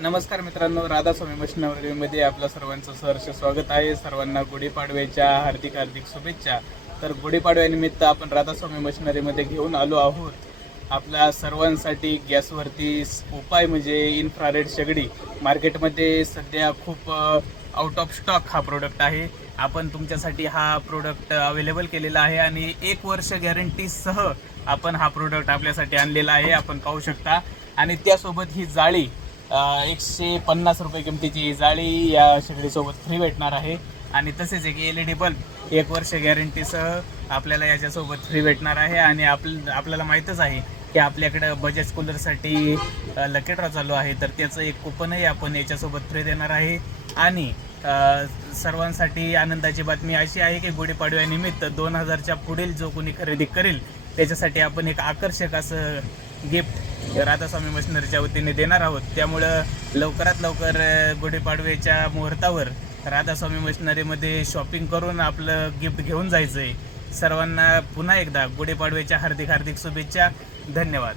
नमस्कार मित्रांनो, राधास्वामी मशिनरीमध्ये आपल्या सर्वांचं सहर्ष स्वागत आहे. सर्वांना गुढीपाडव्याच्या हार्दिक हार्दिक शुभेच्छा. तर गुढीपाडव्यानिमित्त आपण राधास्वामी मशिनरीमध्ये घेऊन आलो आहोत आपल्या सर्वांसाठी गॅसवरती उपाय म्हणजे इन्फ्रारेड शेगडी. मार्केटमध्ये सध्या खूप आउट ऑफ स्टॉक हा प्रोडक्ट आहे. आपण तुमच्यासाठी हा प्रोडक्ट अवेलेबल केलेला आहे आणि 1 वर्ष गॅरंटीसह आपण हा प्रोडक्ट आपल्यासाठी आणलेला आहे. आपण पाहू शकता. आणि त्यासोबत ही जाळी 150 रुपये किमतीची जाळी या शेगडीसोबत फ्री भेटणार आहे. आणि तसेच एक LED बल्ब 1 वर्ष गॅरंटीसह आपल्याला याच्यासोबत फ्री भेटणार आहे. आणि आपल्याला माहीतच आहे की आपल्याकडं बजाज कूलरसाठी लकी ड्रॉ चालू आहे, तर त्याचं एक कुपनही आपण याच्यासोबत फ्री देणार आहे. आणि सर्वांसाठी आनंदाची बातमी अशी आहे की गुढीपाडव्यानिमित्त 2000च्या पुढील जो कोणी खरेदी करेल त्याच्यासाठी आपण एक आकर्षक असं गिफ्ट राधास्वामी मशिनरीच्या वतीने देणार आहोत. त्यामुळं लवकरात लवकर गुढीपाडव्याच्या मुहूर्तावर राधास्वामी मशिनरीमध्ये शॉपिंग करून आपलं गिफ्ट घेऊन जायचं आहे. सर्वांना पुन्हा एकदा गुढीपाडव्याच्या हार्दिक हार्दिक शुभेच्छा. धन्यवाद.